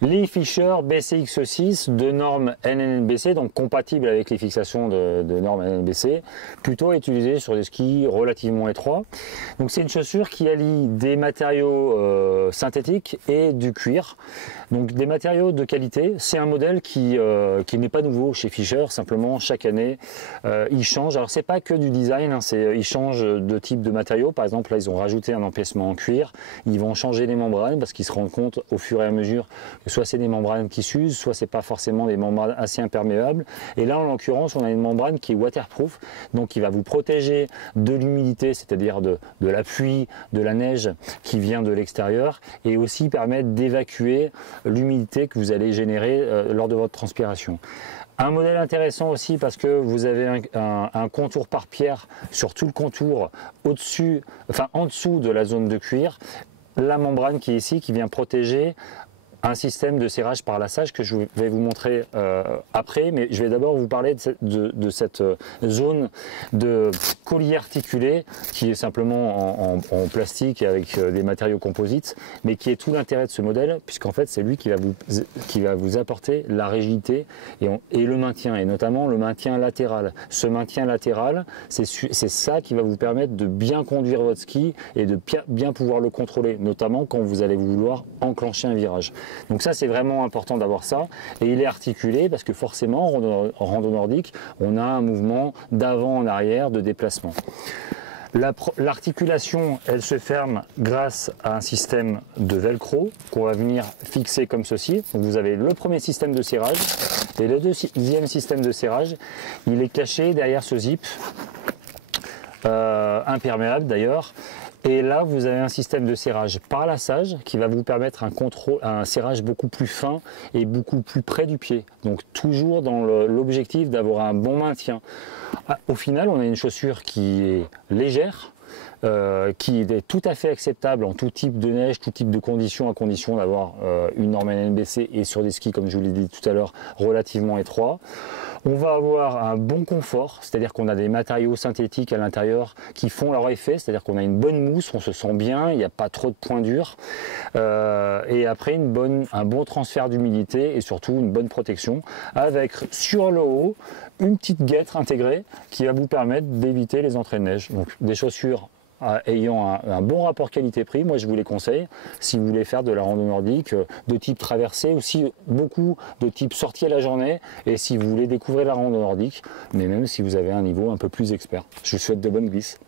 Les Fischer BCX6 de norme NNBC, donc compatibles avec les fixations de normes NNBC, plutôt utilisées sur des skis relativement étroits. Donc c'est une chaussure qui allie des matériaux synthétiques et du cuir, donc des matériaux de qualité. C'est un modèle qui n'est pas nouveau chez Fischer, simplement chaque année il change. Alors c'est pas que du design, hein, ils changent de type de matériaux. Par exemple là ils ont rajouté un empiècement en cuir, ils vont changer les membranes parce qu'ils se rendent compte au fur et à mesure soit c'est des membranes qui s'usent, soit c'est pas forcément des membranes assez imperméables. Et là, en l'occurrence, on a une membrane qui est waterproof, donc qui va vous protéger de l'humidité, c'est-à-dire de la pluie, de la neige qui vient de l'extérieur, et aussi permettre d'évacuer l'humidité que vous allez générer lors de votre transpiration. Un modèle intéressant aussi parce que vous avez un contour par pierre sur tout le contour au-dessus, enfin en dessous de la zone de cuir. La membrane qui est ici, qui vient protéger un système de serrage par lassage que je vais vous montrer après, mais je vais d'abord vous parler de cette zone de collier articulé qui est simplement en plastique avec des matériaux composites, mais qui est tout l'intérêt de ce modèle, puisqu'en fait c'est lui qui va vous apporter la rigidité et le maintien, et notamment le maintien latéral. Ce maintien latéral, c'est ça qui va vous permettre de bien conduire votre ski et de bien pouvoir le contrôler, notamment quand vous allez vouloir enclencher un virage. Donc ça, c'est vraiment important d'avoir ça. Et il est articulé parce que forcément, en rando nordique, on a un mouvement d'avant en arrière de déplacement. L'articulation, elle se ferme grâce à un système de velcro qu'on va venir fixer comme ceci. Donc vous avez le premier système de serrage et le deuxième système de serrage. Il est caché derrière ce zip, imperméable d'ailleurs. Et là, vous avez un système de serrage par lassage qui va vous permettre un serrage beaucoup plus fin et beaucoup plus près du pied. Donc toujours dans l'objectif d'avoir un bon maintien. Au final, on a une chaussure qui est légère, qui est tout à fait acceptable en tout type de neige, tout type de conditions, à condition d'avoir une norme NNBC et sur des skis, comme je vous l'ai dit tout à l'heure, relativement étroits. On va avoir un bon confort, c'est-à-dire qu'on a des matériaux synthétiques à l'intérieur qui font leur effet, c'est-à-dire qu'on a une bonne mousse, on se sent bien, il n'y a pas trop de points durs, et après un bon transfert d'humidité et surtout une bonne protection, avec sur le haut une petite guêtre intégrée qui va vous permettre d'éviter les entrées de neige. Donc des chaussures ayant un bon rapport qualité-prix, moi je vous les conseille si vous voulez faire de la rando nordique de type traversée, aussi beaucoup de type sortie à la journée, et si vous voulez découvrir la rando nordique, mais même si vous avez un niveau un peu plus expert. Je vous souhaite de bonnes glisses.